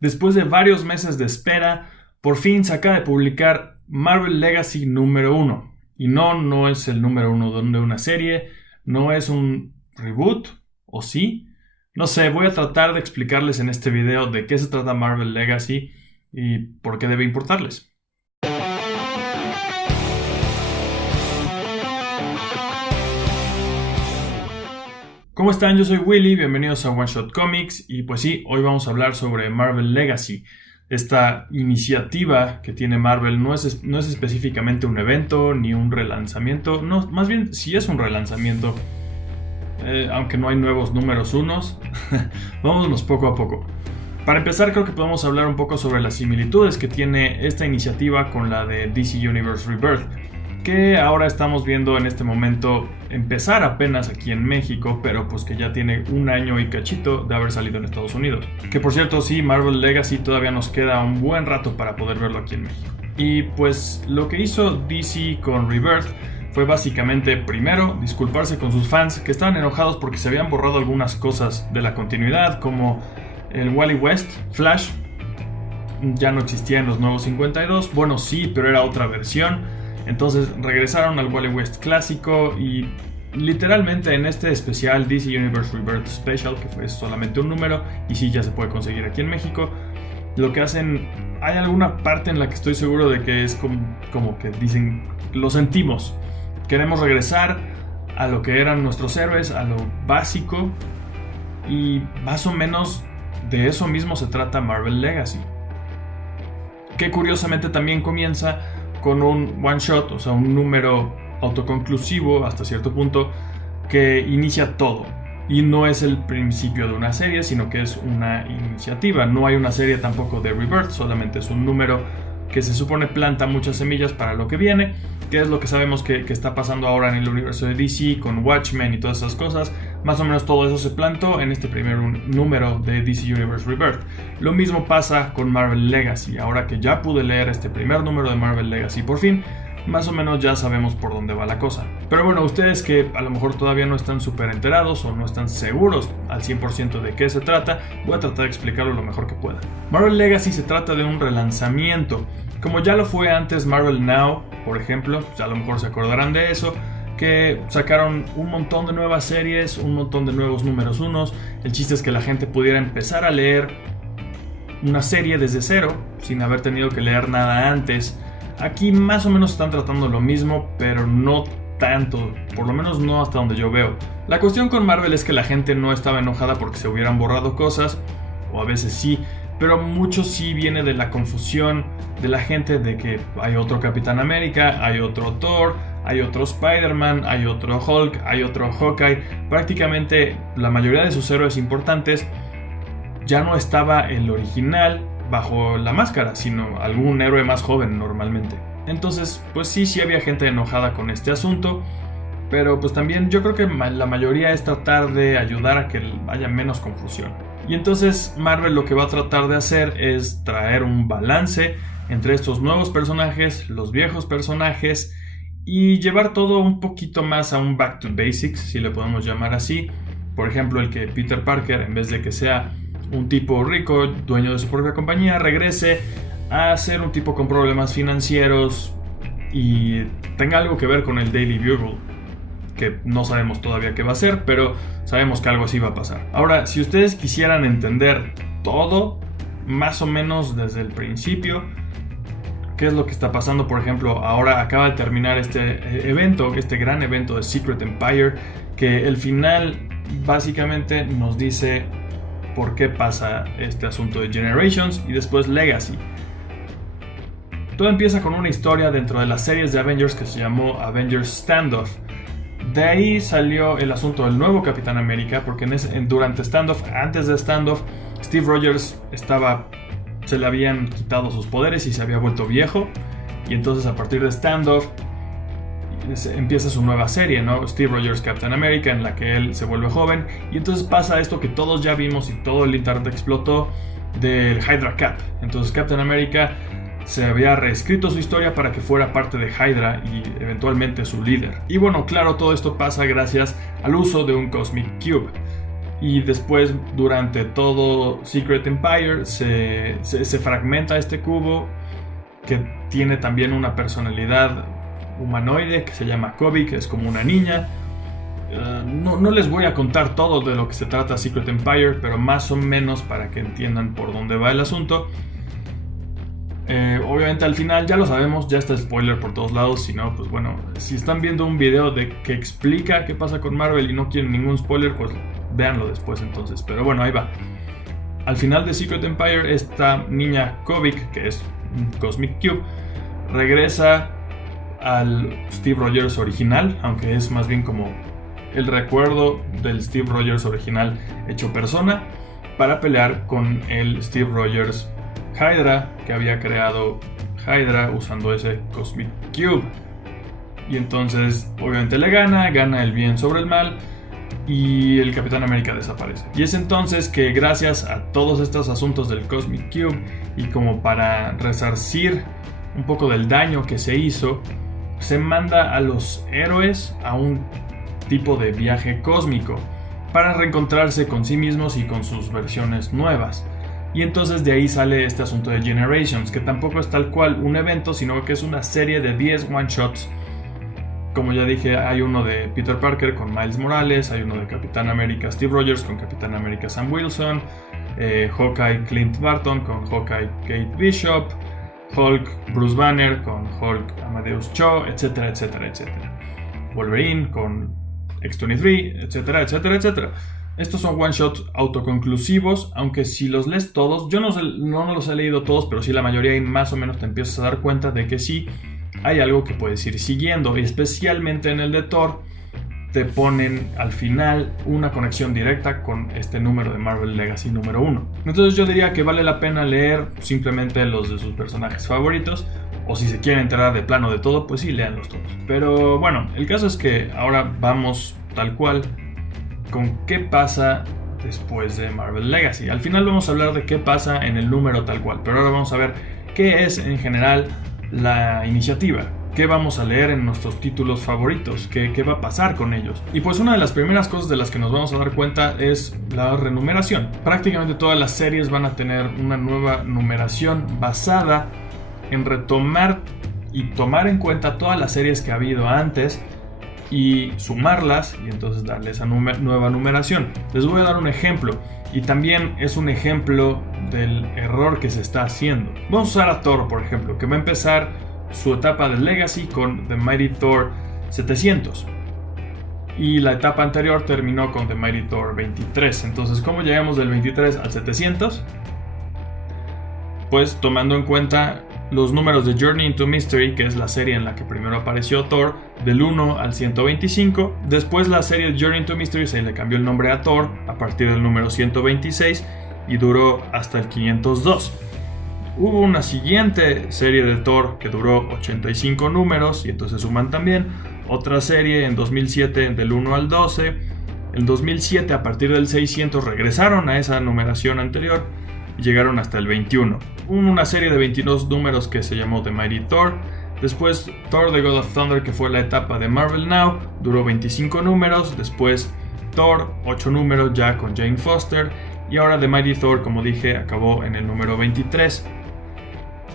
Después de varios meses de espera, por fin se acaba de publicar Marvel Legacy número 1. Y no es el número 1 de una serie, no es un reboot, ¿o sí? No sé, voy a tratar de explicarles en este video de qué se trata Marvel Legacy y por qué debe importarles. ¿Cómo están? Yo soy Willy, bienvenidos a One Shot Comics y pues sí, hoy vamos a hablar sobre Marvel Legacy. Esta iniciativa que tiene Marvel no es específicamente un evento ni un relanzamiento, no, más bien sí es un relanzamiento, aunque no hay nuevos números unos. Vámonos poco a poco. Para empezar, creo que podemos hablar un poco sobre las similitudes que tiene esta iniciativa con la de DC Universe Rebirth, que ahora estamos viendo en este momento empezar apenas aquí en México, pero pues que ya tiene un año y cachito de haber salido en Estados Unidos. Que por cierto, sí, Marvel Legacy todavía nos queda un buen rato para poder verlo aquí en México. Y pues lo que hizo DC con Rebirth fue básicamente, primero, disculparse con sus fans que estaban enojados porque se habían borrado algunas cosas de la continuidad, como el Wally West, Flash, ya no existía en los nuevos 52, bueno sí, pero era otra versión. Entonces regresaron al Wally West clásico y literalmente en este especial DC Universe Rebirth Special, que fue solamente un número y sí ya se puede conseguir aquí en México, lo que hacen, hay alguna parte en la que estoy seguro de que es como que dicen, lo sentimos, queremos regresar a lo que eran nuestros héroes, a lo básico, y más o menos de eso mismo se trata Marvel Legacy, que curiosamente también comienza con un one shot, o sea, un número autoconclusivo hasta cierto punto que inicia todo. Y no es el principio de una serie, sino que es una iniciativa. No hay una serie tampoco de Rebirth, solamente es un número que se supone planta muchas semillas para lo que viene, que es lo que sabemos que está pasando ahora en el universo de DC con Watchmen y todas esas cosas. Más o menos todo eso se plantó en este primer número de DC Universe Rebirth. Lo mismo pasa con Marvel Legacy. Ahora que ya pude leer este primer número de Marvel Legacy por fin, más o menos ya sabemos por dónde va la cosa. Pero bueno, ustedes que a lo mejor todavía no están súper enterados o no están seguros al 100% de qué se trata, voy a tratar de explicarlo lo mejor que pueda. Marvel Legacy se trata de un relanzamiento, como ya lo fue antes Marvel Now, por ejemplo, a lo mejor se acordarán de eso, que sacaron un montón de nuevas series, un montón de nuevos números unos. El chiste es que la gente pudiera empezar a leer una serie desde cero, sin haber tenido que leer nada antes. Aquí más o menos están tratando lo mismo, pero no tanto, por lo menos no hasta donde yo veo. La cuestión con Marvel es que la gente no estaba enojada porque se hubieran borrado cosas, o a veces sí, pero mucho sí viene de la confusión de la gente de que hay otro Capitán América, hay otro Thor, hay otro Spider-Man, hay otro Hulk, hay otro Hawkeye. Prácticamente la mayoría de sus héroes importantes ya no estaba el original bajo la máscara, sino algún héroe más joven normalmente. Entonces, pues sí había gente enojada con este asunto, pero pues también yo creo que la mayoría es tratar de ayudar a que haya menos confusión. Y entonces Marvel lo que va a tratar de hacer es traer un balance entre estos nuevos personajes, los viejos personajes, y llevar todo un poquito más a un back to basics, si le podemos llamar así. Por ejemplo, el que Peter Parker, en vez de que sea un tipo rico, dueño de su propia compañía, regrese a ser un tipo con problemas financieros y tenga algo que ver con el Daily Bugle, que no sabemos todavía qué va a ser, pero sabemos que algo así va a pasar. Ahora, si ustedes quisieran entender todo, más o menos desde el principio, qué es lo que está pasando, por ejemplo, ahora acaba de terminar este evento, este gran evento de Secret Empire, que el final básicamente nos dice por qué pasa este asunto de Generations y después Legacy. Todo empieza con una historia dentro de las series de Avengers que se llamó Avengers Standoff. De ahí salió el asunto del nuevo Capitán América, porque durante Standoff, antes de Standoff, Steve Rogers se le habían quitado sus poderes y se había vuelto viejo, y entonces a partir de Standoff empieza su nueva serie, ¿no? Steve Rogers Captain America, en la que él se vuelve joven, y entonces pasa esto que todos ya vimos y todo el internet explotó, del Hydra Cap. Entonces Captain America se había reescrito su historia para que fuera parte de Hydra y eventualmente su líder. Y bueno, claro, todo esto pasa gracias al uso de un Cosmic Cube. Y después, durante todo Secret Empire, se fragmenta este cubo, que tiene también una personalidad humanoide que se llama Kobe, que es como una niña. No les voy a contar todo de lo que se trata Secret Empire, pero más o menos para que entiendan por dónde va el asunto. Obviamente al final ya lo sabemos, ya está spoiler por todos lados. Si no, pues bueno, si están viendo un video que explica qué pasa con Marvel y no quieren ningún spoiler, pues véanlo después entonces. Pero bueno, ahí va. Al final de Secret Empire, esta niña Kobik, que es un Cosmic Cube, regresa al Steve Rogers original, aunque es más bien como el recuerdo del Steve Rogers original hecho persona, para pelear con el Steve Rogers Hydra, que había creado Hydra usando ese Cosmic Cube. Y entonces obviamente le gana el bien sobre el mal, y el Capitán América desaparece. Y es entonces que, gracias a todos estos asuntos del Cosmic Cube, y como para resarcir un poco del daño que se hizo, se manda a los héroes a un tipo de viaje cósmico para reencontrarse con sí mismos y con sus versiones nuevas. Y entonces de ahí sale este asunto de Generations, que tampoco es tal cual un evento, sino que es una serie de 10 one-shots. Como ya dije, hay uno de Peter Parker con Miles Morales, hay uno de Capitán América Steve Rogers con Capitán América Sam Wilson, Hawkeye Clint Barton con Hawkeye Kate Bishop, Hulk Bruce Banner con Hulk Amadeus Cho, etcétera, etcétera, etcétera. Wolverine con X-23, etcétera, etcétera, etcétera. Estos son one-shots autoconclusivos, aunque si los lees todos, yo no los he leído todos, pero sí la mayoría, y más o menos te empiezas a dar cuenta de que sí hay algo que puedes ir siguiendo, y especialmente en el de Thor te ponen al final una conexión directa con este número de Marvel Legacy número 1. Entonces yo diría que vale la pena leer simplemente los de sus personajes favoritos, o si se quieren enterar de plano de todo, pues sí, léanlos todos. Pero bueno, el caso es que ahora vamos tal cual con qué pasa después de Marvel Legacy. Al final vamos a hablar de qué pasa en el número tal cual, pero ahora vamos a ver qué es en general la iniciativa, qué vamos a leer en nuestros títulos favoritos, qué va a pasar con ellos. Y pues una de las primeras cosas de las que nos vamos a dar cuenta es la renumeración. Prácticamente todas las series van a tener una nueva numeración basada en retomar y tomar en cuenta todas las series que ha habido antes y sumarlas, y entonces darle esa nueva numeración. Les voy a dar un ejemplo, y también es un ejemplo del error que se está haciendo. Vamos a usar a Thor, por ejemplo, que va a empezar su etapa de Legacy con The Mighty Thor 700, y la etapa anterior terminó con The Mighty Thor 23. Entonces, ¿cómo llegamos del 23 al 700? Pues tomando en cuenta los números de Journey into Mystery, que es la serie en la que primero apareció Thor, del 1 al 125. Después la serie Journey into Mystery se le cambió el nombre a Thor a partir del número 126 y duró hasta el 502. Hubo una siguiente serie de Thor que duró 85 números, y entonces suman también otra serie en 2007 del 1 al 12. En 2007, a partir del 600, regresaron a esa numeración anterior y llegaron hasta el 21. Hubo una serie de 22 números que se llamó The Mighty Thor. Después Thor The God of Thunder, que fue la etapa de Marvel Now, duró 25 números. Después Thor, 8 números ya con Jane Foster. Y ahora The Mighty Thor, como dije, acabó en el número 23.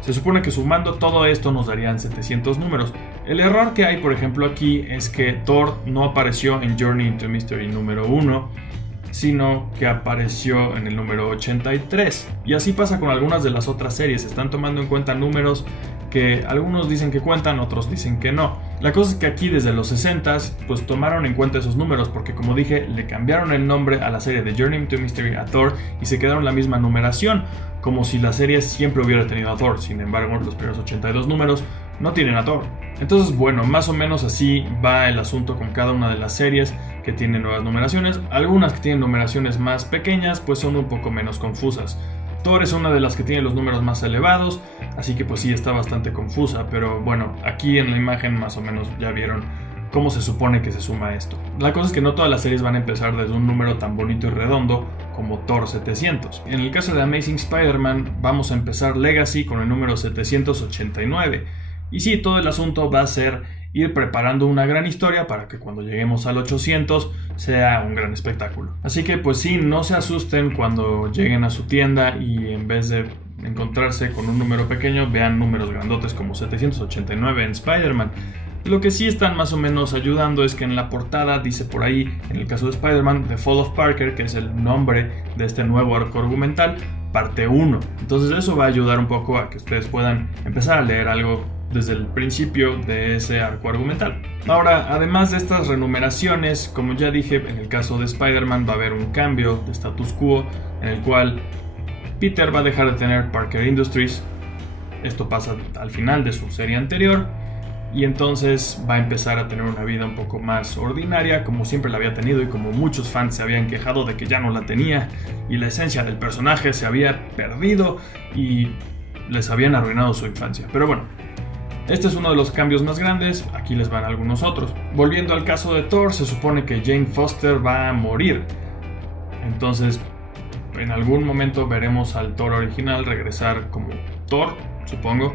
Se supone que sumando todo esto nos darían 700 números. El error que hay, por ejemplo, aquí es que Thor no apareció en Journey into Mystery número 1, sino que apareció en el número 83. Y así pasa con algunas de las otras series. Están tomando en cuenta números que algunos dicen que cuentan, otros dicen que no. La cosa es que aquí desde los 60s pues tomaron en cuenta esos números, porque como dije, le cambiaron el nombre a la serie de Journey into Mystery a Thor y se quedaron la misma numeración, como si la serie siempre hubiera tenido a Thor. Sin embargo, los primeros 82 números no tienen a Thor. Entonces, bueno, más o menos así va el asunto con cada una de las series que tienen nuevas numeraciones. Algunas que tienen numeraciones más pequeñas pues son un poco menos confusas. Thor es una de las que tiene los números más elevados, así que pues sí está bastante confusa, pero bueno, aquí en la imagen más o menos ya vieron cómo se supone que se suma esto. La cosa es que no todas las series van a empezar desde un número tan bonito y redondo como Thor 700. En el caso de Amazing Spider-Man vamos a empezar Legacy con el número 789. Y sí, todo el asunto va a ser ir preparando una gran historia para que cuando lleguemos al 800 sea un gran espectáculo. Así que pues sí, no se asusten cuando lleguen a su tienda y en vez de encontrarse con un número pequeño vean números grandotes como 789 en Spider-Man. Lo que sí están más o menos ayudando es que en la portada dice por ahí, en el caso de Spider-Man, The Fall of Parker, que es el nombre de este nuevo arco argumental, parte 1. Entonces eso va a ayudar un poco a que ustedes puedan empezar a leer algo desde el principio de ese arco argumental. Ahora, además de estas renumeraciones, como ya dije, en el caso de Spider-Man va a haber un cambio de status quo en el cual Peter va a dejar de tener Parker Industries. Esto pasa al final de su serie anterior y entonces va a empezar a tener una vida un poco más ordinaria, como siempre la había tenido y como muchos fans se habían quejado de que ya no la tenía y la esencia del personaje se había perdido y les habían arruinado su infancia. Pero bueno, este es uno de los cambios más grandes, aquí les van algunos otros. Volviendo al caso de Thor, se supone que Jane Foster va a morir. Entonces, en algún momento veremos al Thor original regresar como Thor, supongo.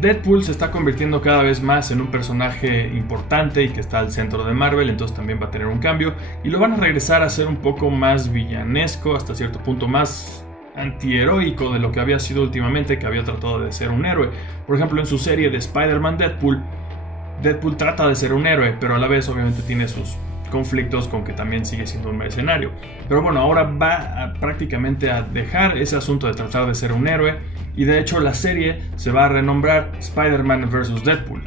Deadpool se está convirtiendo cada vez más en un personaje importante y que está al centro de Marvel, entonces también va a tener un cambio y lo van a regresar a ser un poco más villanesco, hasta cierto punto más antiheroico de lo que había sido últimamente, que había tratado de ser un héroe. Por ejemplo, en su serie de Spider-Man Deadpool trata de ser un héroe, pero a la vez obviamente tiene sus conflictos con que también sigue siendo un mercenario. Pero bueno, ahora va prácticamente a dejar ese asunto de tratar de ser un héroe y de hecho la serie se va a renombrar Spider-Man vs. Deadpool.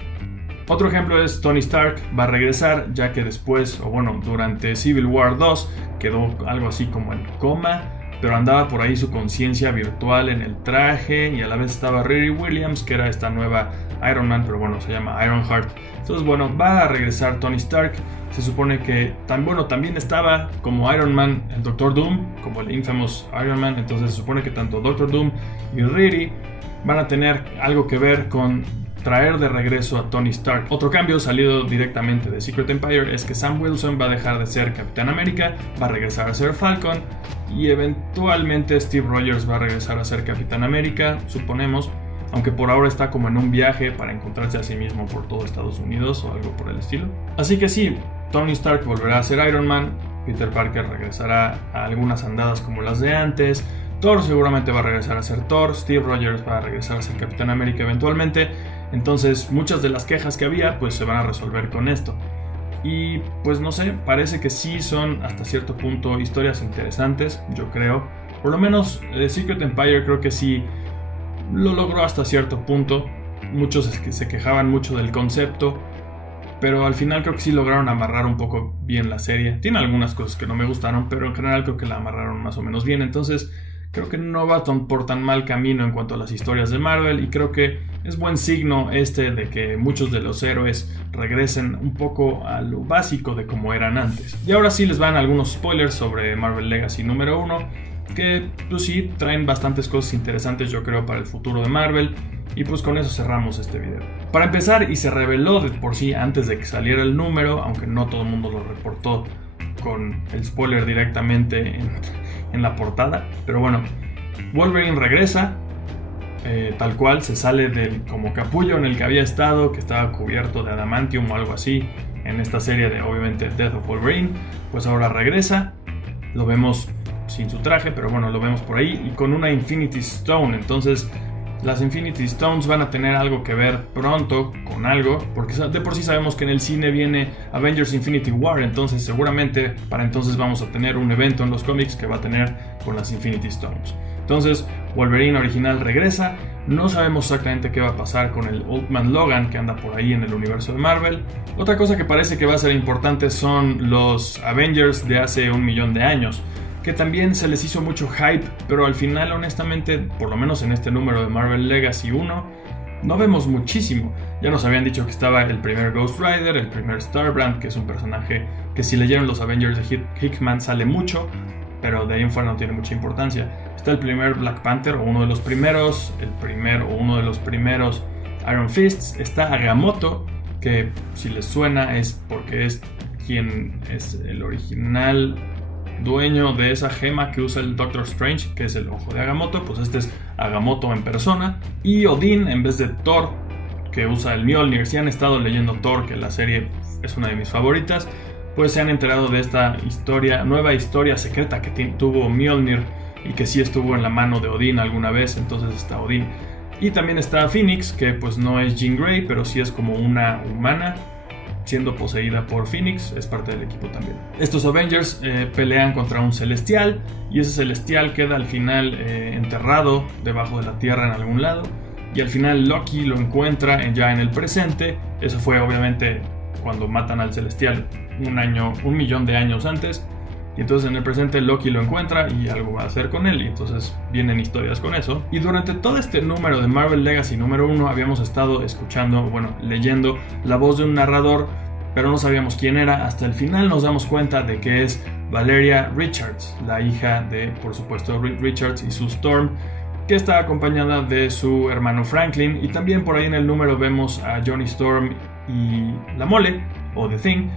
Otro ejemplo es Tony Stark va a regresar, ya que después, o bueno, durante Civil War 2 quedó algo así como en coma, pero andaba por ahí su conciencia virtual en el traje y a la vez estaba Riri Williams, que era esta nueva Iron Man, pero bueno, se llama Ironheart. Entonces bueno, va a regresar Tony Stark. Se supone que también estaba como Iron Man el Doctor Doom, como el infamous Iron Man. Entonces se supone que tanto Doctor Doom y Riri van a tener algo que ver con traer de regreso a Tony Stark. Otro cambio salido directamente de Secret Empire es que Sam Wilson va a dejar de ser Capitán América, va a regresar a ser Falcon y eventualmente Steve Rogers va a regresar a ser Capitán América, suponemos, aunque por ahora está como en un viaje para encontrarse a sí mismo por todo Estados Unidos o algo por el estilo. Así que sí, Tony Stark volverá a ser Iron Man, Peter Parker regresará a algunas andadas como las de antes, Thor seguramente va a regresar a ser Thor, Steve Rogers va a regresar a ser Capitán América eventualmente. Entonces muchas de las quejas que había pues se van a resolver con esto. Y pues no sé, parece que sí son hasta cierto punto historias interesantes, yo creo. Por lo menos Secret Empire creo que sí lo logró hasta cierto punto. Muchos se quejaban mucho del concepto, pero al final creo que sí lograron amarrar un poco bien la serie. Tiene algunas cosas que no me gustaron, pero en general creo que la amarraron más o menos bien. Entonces creo que no va por tan mal camino en cuanto a las historias de Marvel y creo que es buen signo de que muchos de los héroes regresen un poco a lo básico de como eran antes. Y ahora sí les van algunos spoilers sobre Marvel Legacy número 1, que pues sí traen bastantes cosas interesantes yo creo para el futuro de Marvel y pues con eso cerramos este video. Para empezar, y se reveló de por sí antes de que saliera el número, aunque no todo el mundo lo reportó con el spoiler directamente en la portada, pero bueno, Wolverine regresa, tal cual, se sale del como capullo en el que había estado, que estaba cubierto de adamantium o algo así en esta serie de obviamente Death of Wolverine. Pues ahora regresa, lo vemos sin su traje, pero bueno, lo vemos por ahí y con una Infinity Stone. Entonces las Infinity Stones van a tener algo que ver pronto con algo, porque de por sí sabemos que en el cine viene Avengers Infinity War, entonces seguramente para entonces vamos a tener un evento en los cómics que va a tener con las Infinity Stones. Entonces Wolverine original regresa, no sabemos exactamente qué va a pasar con el Old Man Logan que anda por ahí en el universo de Marvel. Otra cosa que parece que va a ser importante son los Avengers de hace 1.000.000 de años, que también se les hizo mucho hype, pero al final honestamente, por lo menos en este número de Marvel Legacy 1, no vemos muchísimo. Ya nos habían dicho que estaba el primer Ghost Rider, el primer Starbrand, que es un personaje que si leyeron los Avengers de Hickman sale mucho, pero de ahí en fuera no tiene mucha importancia. Está el primer Black Panther, o uno de los primeros, uno de los primeros Iron Fists. Está Agamotto, que si les suena es porque es quien es el original dueño de esa gema que usa el Doctor Strange, que es el ojo de Agamotto. Pues este es Agamotto en persona. Y Odín, en vez de Thor que usa el Mjolnir, si han estado leyendo Thor, que la serie es una de mis favoritas, pues se han enterado de esta nueva historia secreta que tuvo Mjolnir y que sí estuvo en la mano de Odín alguna vez. Entonces está Odín. Y también está Phoenix, que pues no es Jean Grey, pero sí es como una humana siendo poseída por Phoenix, es parte del equipo también. Estos Avengers pelean contra un celestial, y ese celestial queda al final enterrado debajo de la tierra en algún lado, y al final Loki lo encuentra ya en el presente. Eso fue obviamente cuando matan al celestial un millón de años antes, y entonces en el presente Loki lo encuentra y algo va a hacer con él, y entonces vienen historias con eso. Y durante todo este número de Marvel Legacy número 1 habíamos estado leyendo la voz de un narrador, pero no sabíamos quién era. Hasta el final nos damos cuenta de que es Valeria Richards, la hija de, por supuesto, Reed Richards y Sue Storm, que está acompañada de su hermano Franklin. Y también por ahí en el número vemos a Johnny Storm y la Mole, o The Thing,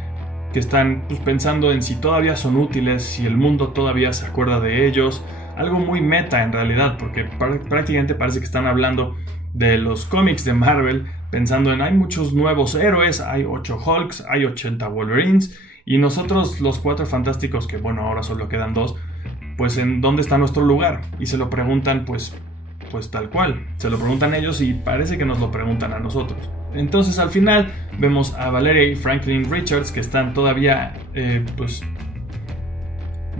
que están pensando en si todavía son útiles, si el mundo todavía se acuerda de ellos. Algo muy meta en realidad, porque prácticamente parece que están hablando de los cómics de Marvel, pensando en hay muchos nuevos héroes, hay 8 Hulks, hay 80 Wolverines, y nosotros los 4 fantásticos, que bueno, ahora solo quedan 2, pues en dónde está nuestro lugar. Y se lo preguntan pues tal cual, se lo preguntan ellos y parece que nos lo preguntan a nosotros. Entonces al final vemos a Valeria y Franklin Richards, que están todavía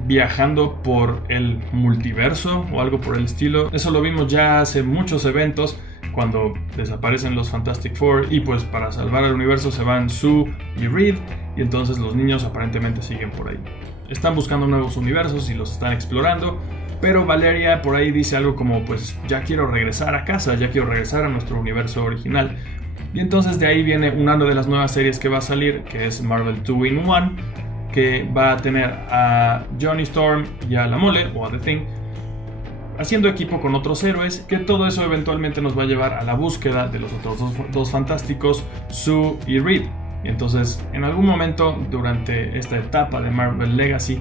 viajando por el multiverso o algo por el estilo. Eso lo vimos ya hace muchos eventos, cuando desaparecen los Fantastic Four, y pues para salvar el universo se van Sue y Reed, y entonces los niños aparentemente siguen por ahí. Están buscando nuevos universos y los están explorando, pero Valeria por ahí dice algo como pues ya quiero regresar a casa, ya quiero regresar a nuestro universo original. Y entonces de ahí viene una de las nuevas series que va a salir, que es Marvel 2-in-1, que va a tener a Johnny Storm y a la Mole, o a The Thing, haciendo equipo con otros héroes, que todo eso eventualmente nos va a llevar a la búsqueda de los otros dos fantásticos, Sue y Reed. Y entonces en algún momento durante esta etapa de Marvel Legacy,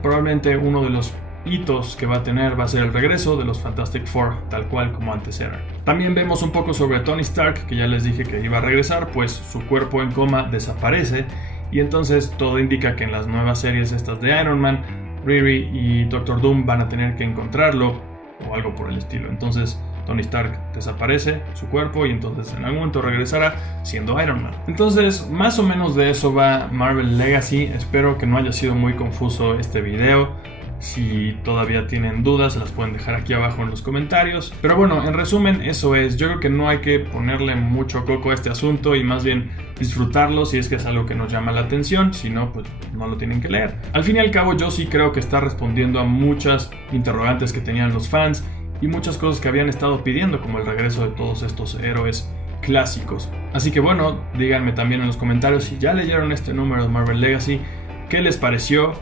probablemente uno de los hitos que va a tener va a ser el regreso de los Fantastic Four, tal cual como antes era. También vemos un poco sobre Tony Stark, que ya les dije que iba a regresar, pues su cuerpo en coma desaparece, y entonces todo indica que en las nuevas series estas de Iron Man, Riri y Doctor Doom van a tener que encontrarlo o algo por el estilo. Entonces Tony Stark desaparece su cuerpo y entonces en algún momento regresará siendo Iron Man. Entonces más o menos de eso va Marvel Legacy. Espero que no haya sido muy confuso este video. Si todavía tienen dudas, se las pueden dejar aquí abajo en los comentarios. Pero bueno, en resumen, eso es. Yo creo que no hay que ponerle mucho coco a este asunto y más bien disfrutarlo si es que es algo que nos llama la atención. Si no, pues no lo tienen que leer. Al fin y al cabo, yo sí creo que está respondiendo a muchas interrogantes que tenían los fans y muchas cosas que habían estado pidiendo, como el regreso de todos estos héroes clásicos. Así que bueno, díganme también en los comentarios si ya leyeron este número de Marvel Legacy, qué les pareció.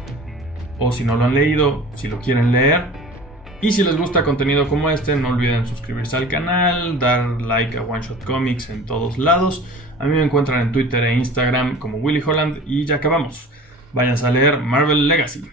O si no lo han leído, si lo quieren leer. Y si les gusta contenido como este, no olviden suscribirse al canal, dar like a One Shot Comics en todos lados. A mí me encuentran en Twitter e Instagram como Willy Holland y ya acabamos. Váyanse a leer Marvel Legacy.